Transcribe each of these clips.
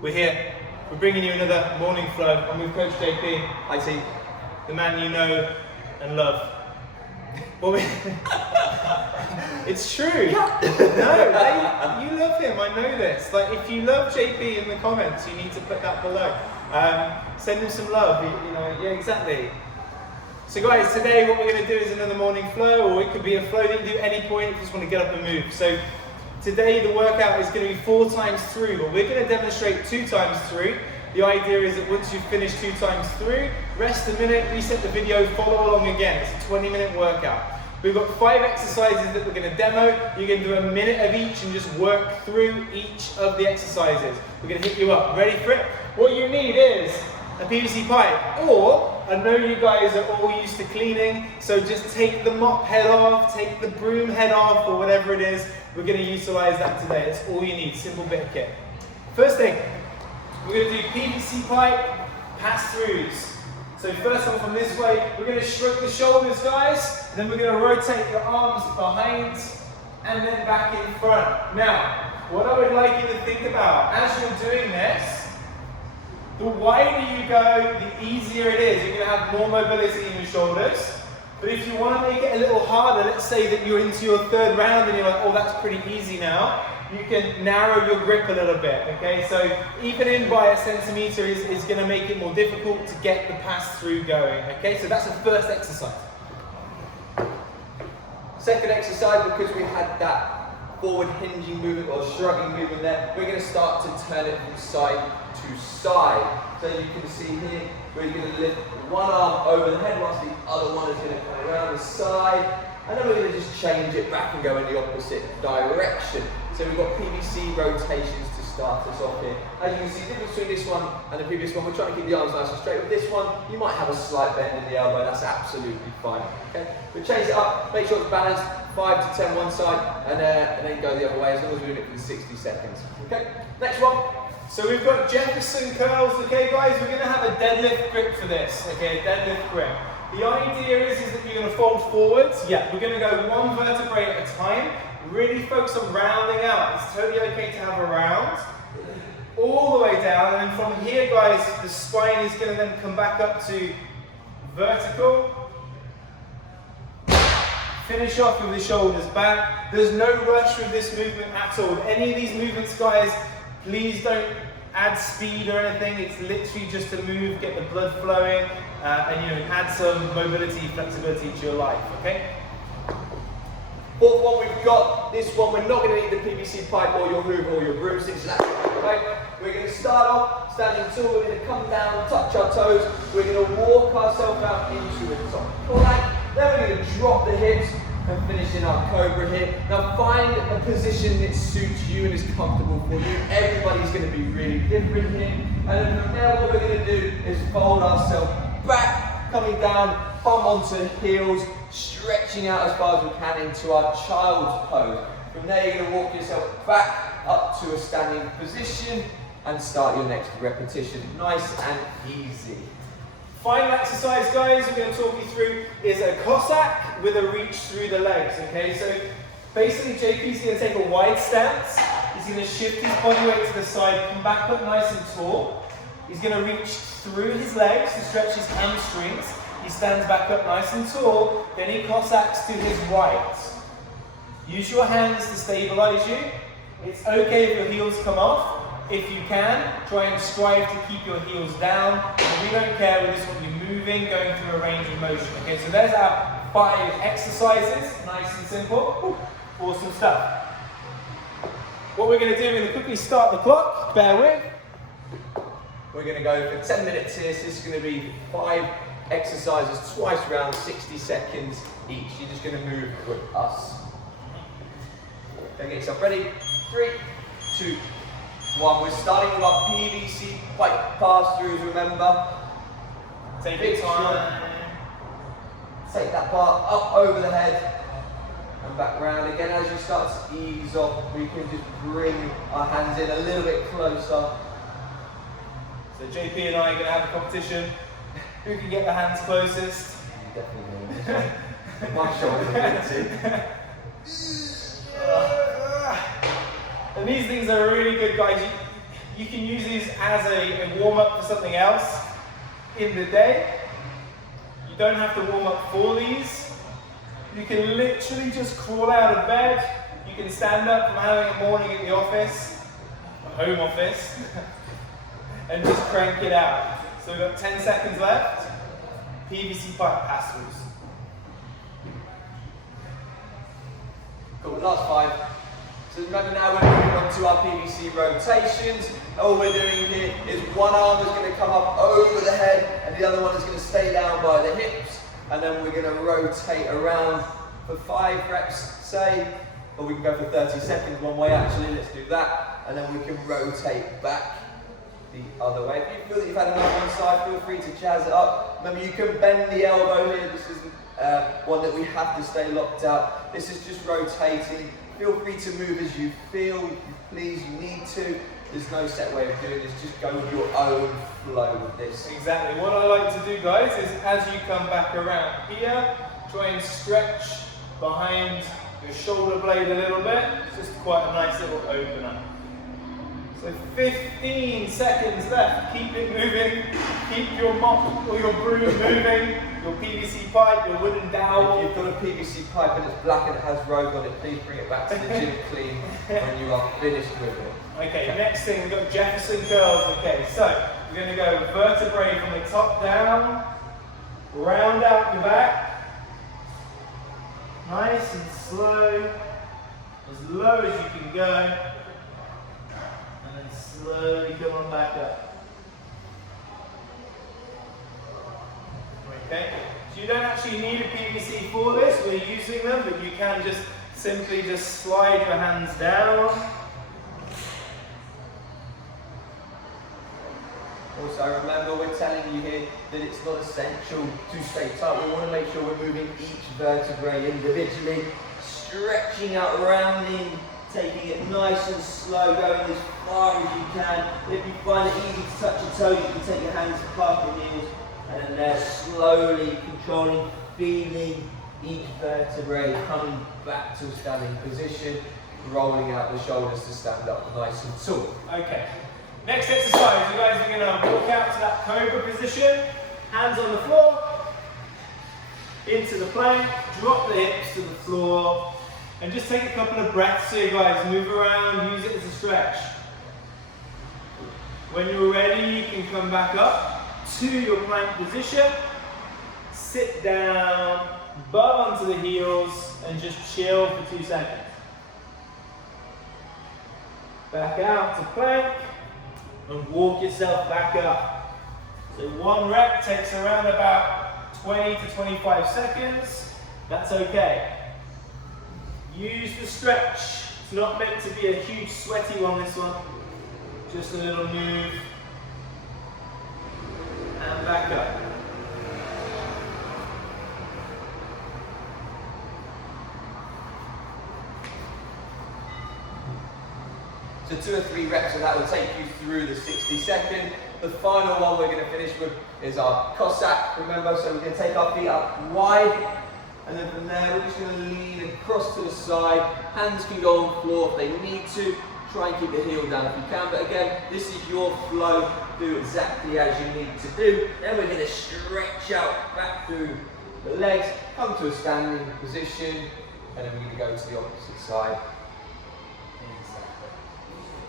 We're here. We're bringing you another morning flow. I'm with Coach JP. I see. The man you know and love. It's true. No, you love him. I know this. Like, if you love JP in the comments, you need to put that below. Send him some love. Yeah, exactly. So guys, today what we're going to do is another morning flow, or it could be a flow that you do at any point if you just want to get up and move. So today the workout is going to be 4 times through, but we're going to demonstrate 2 times through. The idea is that once you've finished 2 times through, rest a minute, reset the video, follow along again. It's a 20-minute workout. We've got 5 exercises that we're going to demo. You're going to do a minute of each and just work through each of the exercises. We're going to hit you up. Ready for it? What you need is a PVC pipe, or I know you guys are all used to cleaning, so just take the mop head off, take the broom head off, or whatever it is. We're going to utilize that today. That's all you need. Simple bit of kit. First thing, we're going to do PVC pipe pass-throughs. So first one from this way, we're going to shrug the shoulders, guys, and then we're going to rotate your arms behind and then back in front. Now, what I would like you to think about as you're doing this, the wider you go, the easier it is. You're going to have more mobility in your shoulders. But if you want to make it a little harder, let's say that you're into your 3rd round and you're like, oh, that's pretty easy now. You can narrow your grip a little bit, okay? So even in by a centimeter is going to make it more difficult to get the pass-through going, okay? So that's the first exercise. Second exercise, because we had that forward hinging movement or shrugging movement there, we're going to start to turn it from side to side. So you can see here, we're going to lift one arm over the head whilst the other one is going to come around the side. And then we're going to just change it back and go in the opposite direction. So we've got PVC rotations to start us off here. As you can see, the difference between this one and the previous one, we're trying to keep the arms nice and straight. With this one, you might have a slight bend in the elbow, that's absolutely fine. Okay? But change it up, make sure it's balanced, 5 to 10 one side, and then go the other way, as long as we're doing it for 60 seconds. Okay? Next one. So we've got Jefferson Curls, okay guys? We're going to have a deadlift grip for this, okay? Deadlift grip. The idea is that you're going to fold forwards. Yeah, we're going to go 1 vertebrae at a time. Really focus on rounding out. It's totally okay to have a round. All the way down, and then from here, guys, the spine is going to then come back up to vertical. Finish off with the shoulders back. There's no rush with this movement at all. Any of these movements, guys, please don't add speed or anything. It's literally just to move, get the blood flowing, and add some mobility, flexibility to your life, okay? Fourth one we've got, this one we're not going to need the PVC pipe or your hoover or your broomsticks, right? We're going to start off standing tall, we're going to come down, touch our toes, we're going to walk ourselves out into a top plank, then we're going to drop the hips and finish in our Cobra here. Now find a position that suits you and is comfortable for you. Everybody's going to be really different here. And then from there what we're going to do is fold ourselves back, coming down, palm onto heels, stretching out as far as we can into our child's pose. From there you're going to walk yourself back up to a standing position and start your next repetition. Nice and easy. Final exercise, guys, we're going to talk you through is a Cossack with a reach through the legs, okay? So basically JP's going to take a wide stance. He's going to shift his body weight to the side, come back up nice and tall. He's going to reach through his legs to stretch his hamstrings. He stands back up nice and tall, then he Cossacks to his right. Use your hands to stabilize you. It's okay if your heels come off. If you can, try and strive to keep your heels down. We don't care with this one, you're moving, going through a range of motion. Okay, so there's our 5 exercises, nice and simple. Awesome stuff. What we're going to do, we're going to quickly start the clock, bear with. We're going to go for 10 minutes here, so this is going to be 5 exercises twice around, 60 seconds each. You're just going to move with us. Okay, get yourself ready. 3, 2, 1. We're starting with our PVC pipe pass-throughs, remember. Take your time. Take that part up over the head and back round. Again, as you start to ease off, we can just bring our hands in a little bit closer. So JP and I are going to have a competition. Who can get the hands closest? Definitely. My shoulders are too. And these things are really good, guys. You can use these as a warm-up for something else in the day. You don't have to warm up for these. You can literally just crawl out of bed. You can stand up from having a morning at the office, a home office, and just crank it out. So we've got 10 seconds left. PVC pipe pass-throughs. Cool, last 5. So remember now we're moving on to our PVC rotations. All we're doing here is one arm is going to come up over the head and the other one is going to stay down by the hips. And then we're going to rotate around for 5 reps, say, or we can go for 30 seconds one way actually, let's do that. And then we can rotate back the other way. If you feel that you've had enough on one side, feel free to jazz it up. Remember, you can bend the elbow here. This isn't one that we have to stay locked out. This is just rotating. Feel free to move as you feel, if you please, you need to. There's no set way of doing this, just go with your own flow with this. Exactly. What I like to do, guys, is as you come back around here, try and stretch behind your shoulder blade a little bit. It's just quite a nice little opener. So 15 seconds left. Keep it moving. Keep your mop or your broom moving. Your PVC pipe, your wooden dowel. If you've got a PVC pipe and it's black and it has rogue on it, please bring it back to the gym clean when you are finished with it. Okay, next thing, we've got Jefferson Curls. Okay, so we're going to go vertebrae from the top down, round out your back, nice and slow, as low as you can go, and then slowly come on back up. Okay, so you don't actually need a PVC for this, we're using them, but you can just simply just slide your hands down. Also remember, we're telling you here that it's not essential to stay tight. We want to make sure we're moving each vertebrae individually, stretching out, rounding, taking it nice and slow, going as far as you can. If you find it easy to touch your toes, you can take your hands past your heels, and then there, slowly controlling, feeling each vertebrae coming back to a standing position, rolling out the shoulders to stand up nice and tall. Okay. Next exercise, you guys are going to walk out to that Cobra position, hands on the floor, into the plank, drop the hips to the floor, and just take a couple of breaths so you guys move around, use it as a stretch. When you're ready, you can come back up to your plank position, sit down, butt onto the heels, and just chill for 2 seconds. Back out to plank. And walk yourself back up. So 1 rep takes around about 20 to 25 seconds. That's okay. Use the stretch. It's not meant to be a huge sweaty one, this one. Just a little move. And back up. So 2 or 3 reps of that will take you through the 60-second. The final one we're going to finish with is our Cossack, remember, so we're going to take our feet up wide, and then from there we're just going to lean across to the side. Hands can go on the floor if they need to. Try and keep the heel down if you can, but again, this is your flow. Do exactly as you need to do. Then we're going to stretch out back through the legs, come to a standing position, and then we're going to go to the opposite side.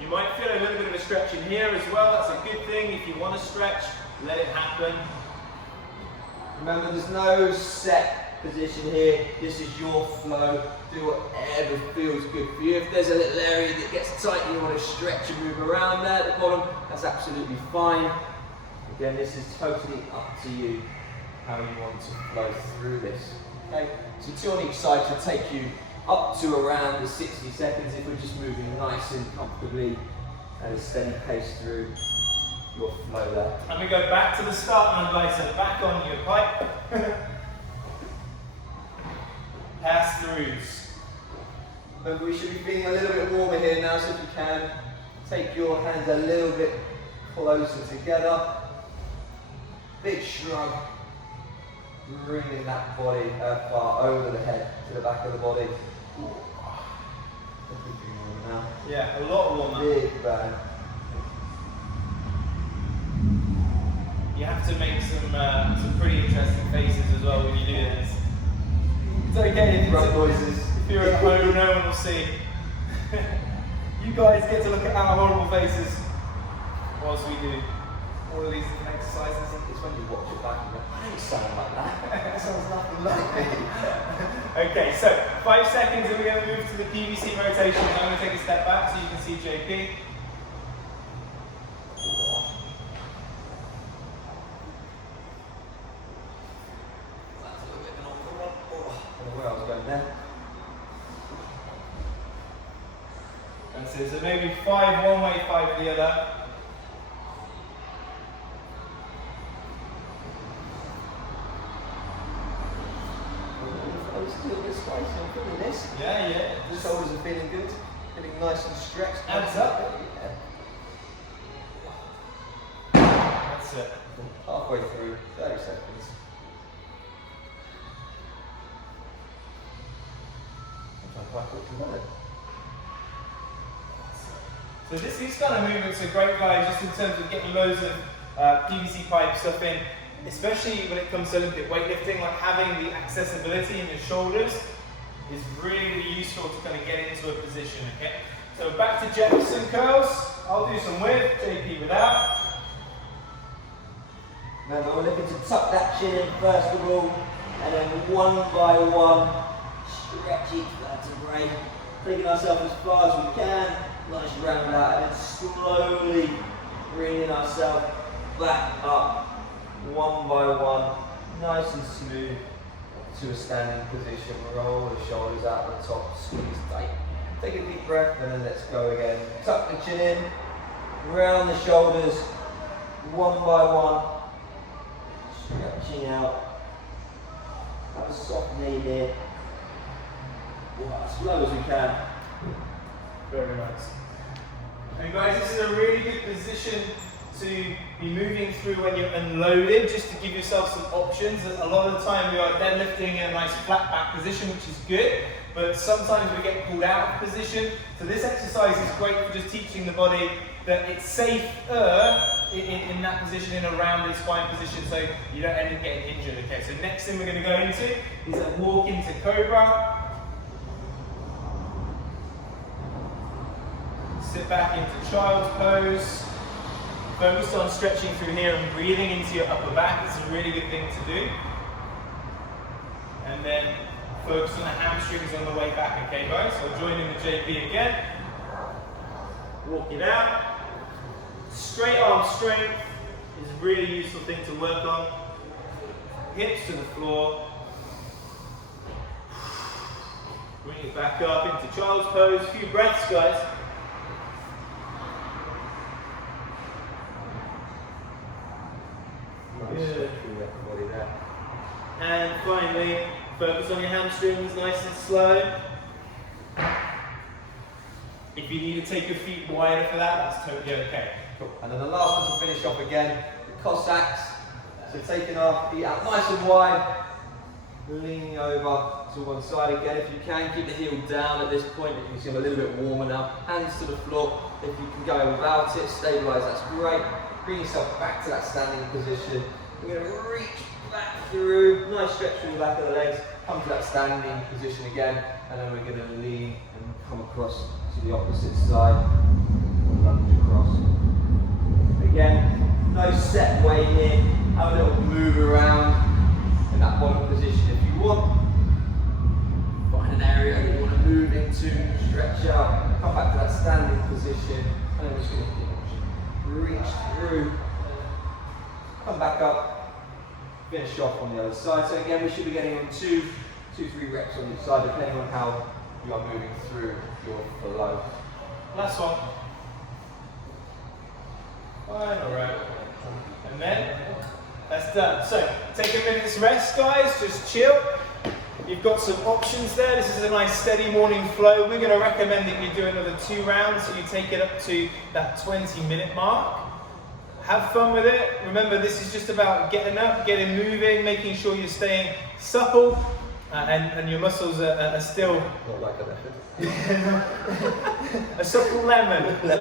You might feel a little bit of a stretch in here as well. That's a good thing. If you want to stretch, let it happen. Remember, there's no set position here. This is your flow. Do whatever feels good for you. If there's a little area that gets tight and you want to stretch and move around there at the bottom, that's absolutely fine. Again, this is totally up to you how you want to flow through this. Okay, so 2 on each side should take you up to around the 60 seconds if we're just moving nice and comfortably at a steady pace through your flow there. And we go back to the start now, guys, so back on your pipe. Pass-throughs. Remember, we should be feeling a little bit warmer here now, so if you can, take your hands a little bit closer together. Big shrug. Bringing that body far over the head to the back of the body. Yeah, a lot warmer. Big bang. you have to make some pretty interesting faces as well when you do this. It's okay if, if you're at home, no one will see. You guys get to look at our horrible faces whilst we do all of these different exercises. It's when you watch it back and go, I don't sound like that. That sounds nothing like me. Okay, so 5 seconds and we're going to move to the PVC rotation. I'm going to take a step back so you can see JP. That's a little bit of an awkward one. Oh, I don't know where I was going there. That's it, so maybe 5 one way, 5 the other. It's still a bit spicy, I'm feeling this. Yeah. The shoulders are feeling good, feeling nice and stretched. Abs up. Yeah. That's it. Halfway through, 30 seconds. I'm trying to quite quickly run it. So these kind of movements are great, guys, just in terms of getting loads of PVC pipe stuff in, especially when it comes to Olympic weightlifting. Like having the accessibility in your shoulders is really, really useful to kind of get into a position. Okay. So back to Jefferson curls. I'll do some with, JP without. Remember, we're looking to tuck that chin in first of all, and then one by one, stretch each vertebrae, taking ourselves as far as we can. Nice round out, and then slowly bringing ourselves back up, one by one, nice and smooth, to a standing position. Roll the shoulders out the top, squeeze tight. Take a deep breath, and then let's go again. Tuck the chin in, round the shoulders, one by one, stretching out. Have a soft knee here. As slow as we can. Very nice. And guys, this is a really good position to be moving through when you're unloaded, just to give yourself some options. A lot of the time we are deadlifting in a nice flat back position, which is good, but sometimes we get pulled out of position. So this exercise is great for just teaching the body that it's safer in that position, in a rounded spine position, so you don't end up getting injured. Okay, so next thing we're going to go into is a walk into Cobra. Sit back into child's pose. Focus on stretching through here and breathing into your upper back. It's a really good thing to do. And then focus on the hamstrings on the way back, okay guys? So join in with JP again. Walk it out. Straight arm strength is a really useful thing to work on. Hips to the floor. Bring it back up into child's pose. A few breaths, guys. Good. And finally, focus on your hamstrings, nice and slow. If you need to take your feet wider for that, that's totally okay. Cool. And then the last one to finish off again, the Cossacks. So taking our feet out nice and wide, leaning over to one side again. If you can, keep the heel down at this point. You can see I'm a little bit warmer now. Hands to the floor. If you can go without it, stabilise, that's great. Bring yourself back to that standing position. We're going to reach back through, nice stretch through the back of the legs, come to that standing position again, and then we're going to lean and come across to the opposite side, lunge across. Again, no set weight here, have a little move around in that bottom position if you want. Find an area that you want to move into, stretch out, come back to that standing position, and then we're just going to reach through, come back up, finish off on the other side. So again, we should be getting on 2, 3 reps on each side, depending on how you are moving through your flow. Last one. Fine, alright. And then, that's done. So, take a minute's rest, guys, just chill. You've got some options there. This is a nice steady morning flow. We're going to recommend that you do another 2 rounds, so you take it up to that 20-minute mark. Have fun with it. Remember, this is just about getting up, getting moving, making sure you're staying supple, and your muscles are still... Not like a leopard. A supple lemon.